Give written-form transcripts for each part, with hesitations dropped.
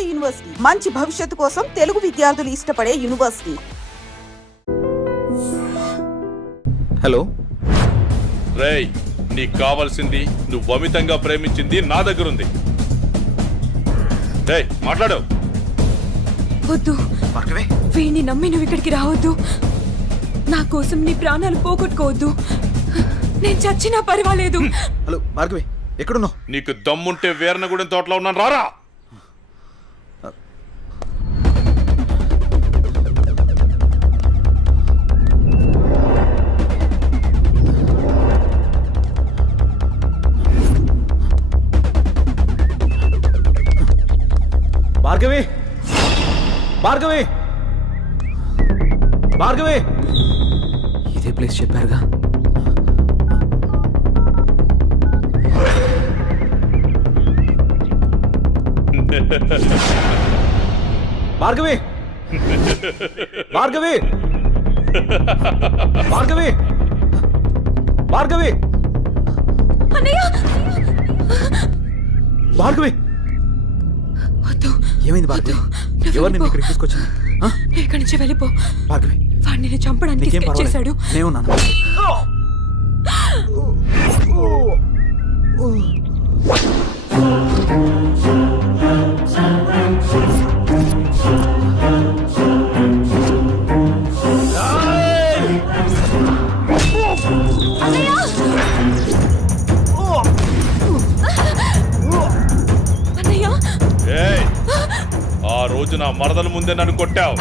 నాడు యూనివర్సిటీ మంచి భవిష్యత్తు కోసం తెలుగు విద్యార్థులు ఇష్టపడే యూనివర్సిటీ. హలో రేయ్, నీకు కావాల్సింది నువ్వు అమితంగా ప్రేమించింది నా దగ్గరుంది. రేయ్ మాట్లాడు. వద్దు, భార్గవి వీణ్ణి నమ్మి నువ్వు ఇక్కడికి రావద్దు. నా కోసం నీ ప్రాణాలు పోగొట్టుకోవద్దు. నేను చచ్చినా పర్వాలేదు. హలో భార్గవి ఎక్కడున్నావు? నీకు దమ్ముంటే వీరనగూడెం తోటలో ఉన్నాను, రారా. భార్గవి భార్గవి భార్గవి ఇదే ప్లేస్ చెప్పారుగా. భార్గవి భార్గవి భార్గవి భార్గవి అన్నయ్య, భార్గవి వద్దు. ఏమైంది భార్గవి? నువ్వు ఎవరు నిన్ను వెళ్ళిపో. ఇక్కడికి తీసుకొచ్చింది? నువ్వు ఇక్కడి నుంచి వెళ్ళిపో. భార్గవి వాడిని నేను చంపడానికి నీకేం స్కెచ్ చేశాడు. పర్వాలేదు, నేనున్నాను. అన్నయ్య, ఏయ్, ఆ రోజు నా మరదల ముందే నన్ను కొట్టావు.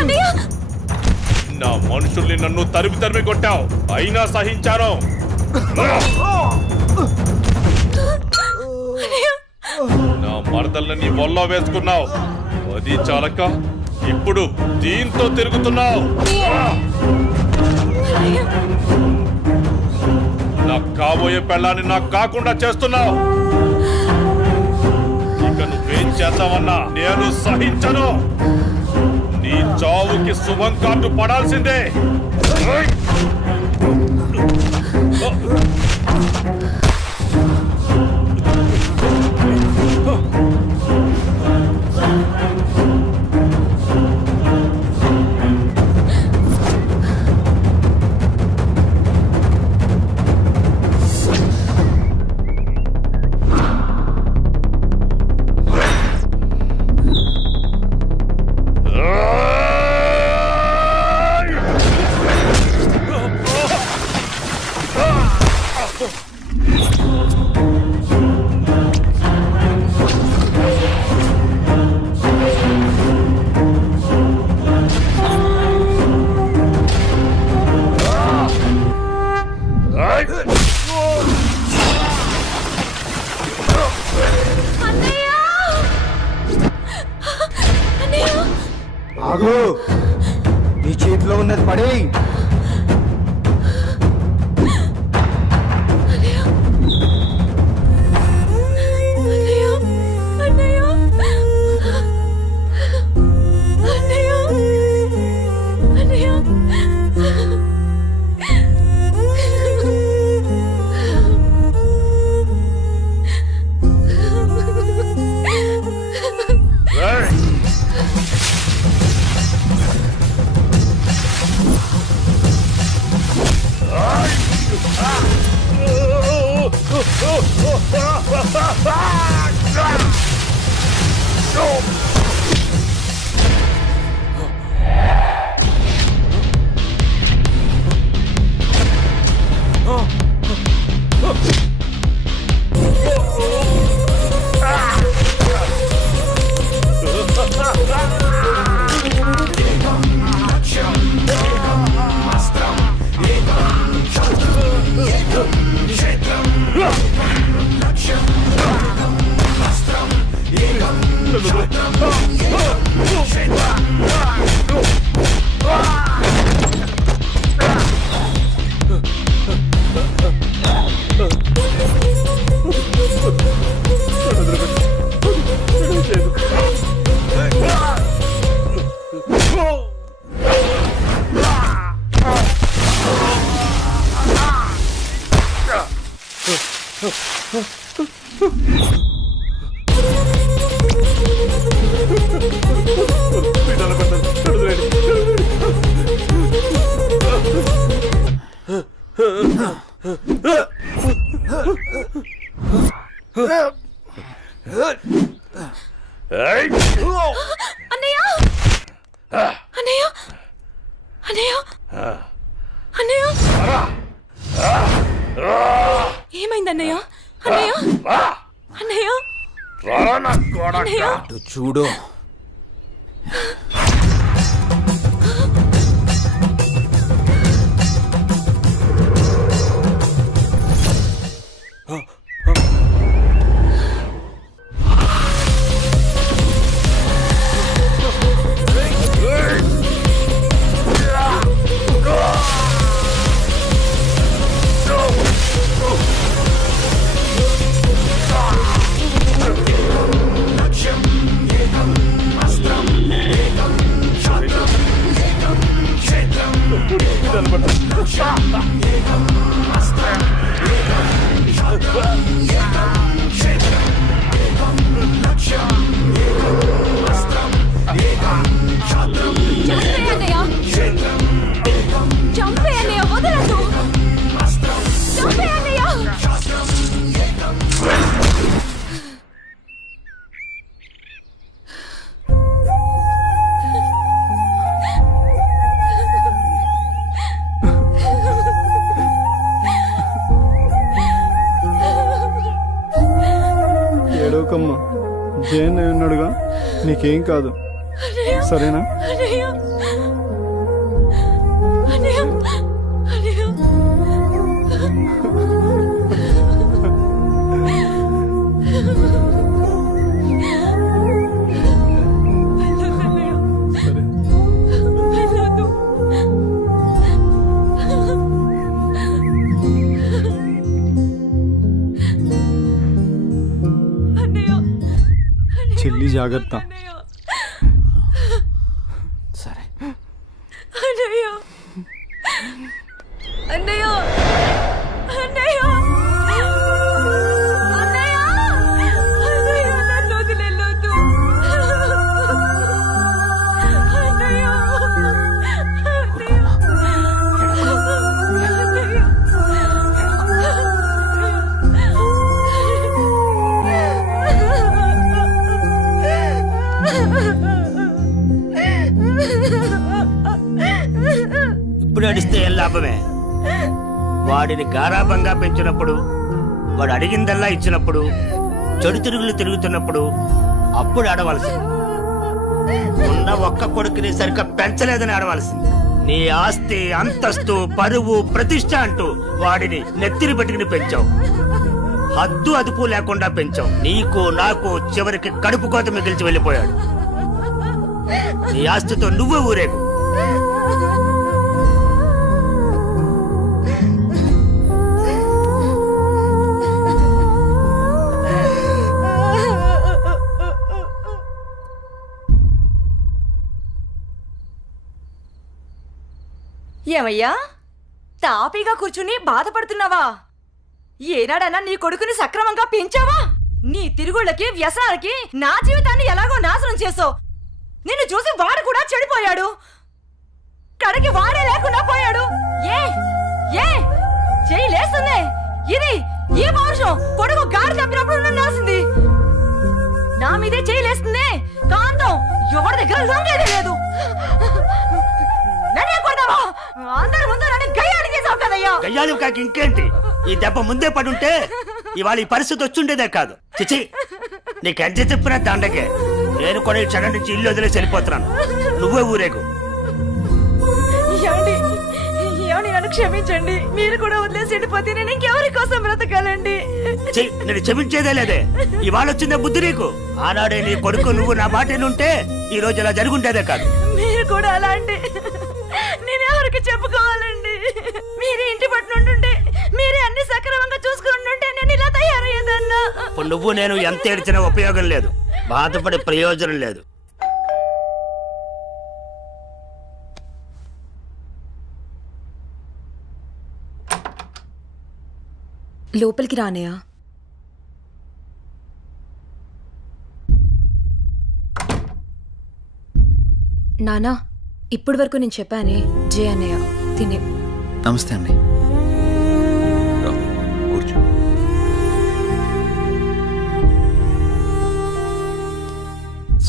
అన్నయ్య, నా మనుషుల్ని నన్ను తరిమి తరిమి కొట్టావు, అయినా సహించాను. నా మరదల్ని నీ ఒళ్ళో వేసుకున్నావు, అది చాలక ఇప్పుడు దీంతో తిరుగుతున్నావు. నాకు కాబోయే పెళ్ళాన్ని నాకు కాకుండా చేస్తున్నావు. ఇక నువ్వేం చేద్దామన్నా నేను సహించను. నీ చావుకి శుభం కార్డు పడాల్సిందే. ఆగు, నీ చేతిలో ఉన్నది పడే. అన్నయ్య అన్నయ్య అన్నయ్య అన్నయ్య ఏమైంది అన్నయ్య అన్నయ్య అన్నయ్య అన్నయ్య అటు చూడు. చంపే అన్నయ్య వదలదు చంపే అన్నయ్య ఏడవకమ్మా, జయన్ ఉన్నాడుగా, నీకేం కాదు, సరేనా? అన్నయ్య అన్నయ్య అన్నయ్య సరే. వెళ్ళొద్దు అన్నయ్య చెల్లి జాగ్రత్త. అన్నయ్య సరే. అన్నయ్య అన్నయ్య అన్నయ్య అన్నయ్య అన్నయ్య నన్ను వదిలేయొద్దు అన్నయ్య ఇప్పుడు అడిస్తే ఏం లాభమే? వాడిని గారాబంగా పెంచినప్పుడు, వాడు అడిగిందల్లా ఇచ్చినప్పుడు, చెడు తిరుగులు తిరుగుతున్నప్పుడు అప్పుడు ఆడవలసింది. ఉన్న ఒక్క కొడుకుని సరిగ్గా పెంచలేదని ఆడవలసింది. నీ ఆస్తి, అంతస్తు, పరువు, ప్రతిష్ట అంటూ వాడిని నెత్తిని పెట్టుకుని పెంచావు. హద్దు అదుపు లేకుండా పెంచావు. నీకు నాకు చివరికి కడుపు కోత మిగిల్చి వెళ్ళిపోయాడు. నీ ఆస్తితో నువ్వే ఊరేగు. ఏమయ్యా, తాపీగా కూర్చుని బాధపడుతున్నావా? ఏనాడన్నా నీ కొడుకుని సక్రమంగా పెంచావా? నీ తిరుగుళ్ళకి, వ్యసనాలకి నా జీవితాన్ని ఎలాగో నాశనం చేసావు. నిన్ను చూసి వాడు కూడా చెడిపోయాడు. కడకి వాడే లేకుండా పోయాడు. ఏ ఏ చెయ్యి లేస్తుంది. ఇది ఈ పౌరుషం కొడుకు గాడి తప్పినప్పుడు ఉండాల్సింది. నా మీదే చెయ్యి లేస్తుంది. కాంతం ఎవరి దగ్గర లొంగేదే లేదు. నన్నే కొడతావా? అందరి ముందు నన్ను గయ్యాడి చేసావు కదయ్యా. గయ్యాలు కాక ఇంకేంటి? ఈ దెబ్బ ముందే పడుంటే ఇవాళ ఈ పరిస్థితి వచ్చుండేదే కాదు. చిచి, నీకెంత చెప్పినా దండగే. నేను కూడా ఈ క్షణం నుంచి ఇల్లు వదిలేసి వెళ్ళిపోతున్నాను. నువ్వే ఊరేగు. ఏమండి, ఏమండి, నన్ను క్షమించండి. మీరు కూడా వదిలేసి వెళ్ళిపోతే నేను ఇంకెవరి కోసం బ్రతకాలండి? నేను క్షమించేదే లేదే. ఇవాళ వచ్చిందే బుద్ధి నీకు. ఆనాడే నీ కొడుకు నువ్వు నా మాట ఉంటే ఈ రోజు ఇలా జరుగుంటేదే కాదు. మీరు కూడా అలా అంటే నేను ఎవరికి చెప్పుకోవాలండి? మీరే ఇంటి పట్టునుంటుంటే, మీరే అన్ని సక్రమంగా చూసుకుంటుంటే నేను ఇలా తయారయ్యేదన్నా. ఇప్పుడు నువ్వు నేను ఎంత ఏడ్చినా ఉపయోగం లేదు. బాధపడే ప్రయోజనం లేదు. లోపలికి రానయ్యా. నానా, ఇప్పటి వరకు నేను చెప్పానే, జే అన్నయ్య తినే. నమస్తే అండి.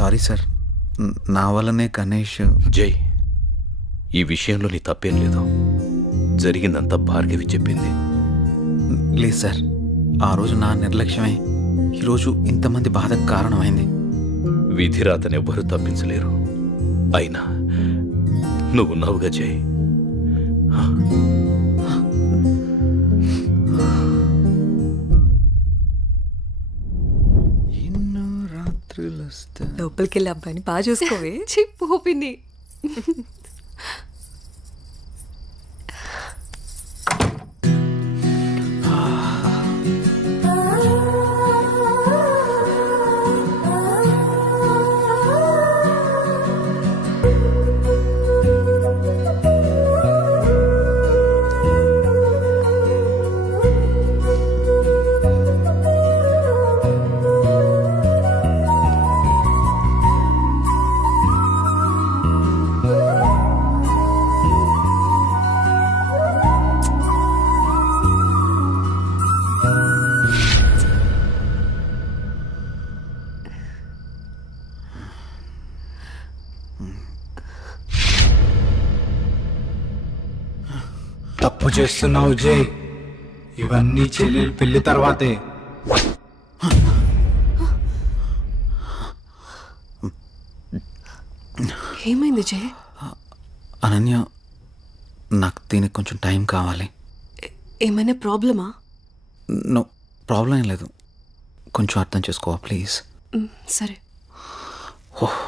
సారీ సార్, నా వల్లనే గణేష్. జై, ఈ విషయంలో నీ తప్పేం లేదు. జరిగిందంతా భార్గవి చెప్పింది. లేదు సార్, ఆ రోజు నా నిర్లక్ష్యమే ఈరోజు ఇంతమంది బాధకు కారణమైంది. విధిరాతనెవ్వరూ తప్పించలేరు. అయినా నువ్వున్నావుగా జై. ఎన్నో రాత్రులు వస్తా. లోపలికి వెళ్ళి అబ్బాయిని బాగా చూసుకోవే. చెప్పు పిన్ని. తప్పు చేస్తున్నావు జై. ఇవన్నీ చెల్లెలు పెళ్లి తర్వాతే. ఏమైంది జై? అనన్య, నాకు దీనికి కొంచెం టైం కావాలి. ఏమైనా ప్రాబ్లమా? నో ప్రాబ్లం ఏం లేదు, కొంచెం అర్థం చేసుకోవా ప్లీజ్. సరే. ఓహ్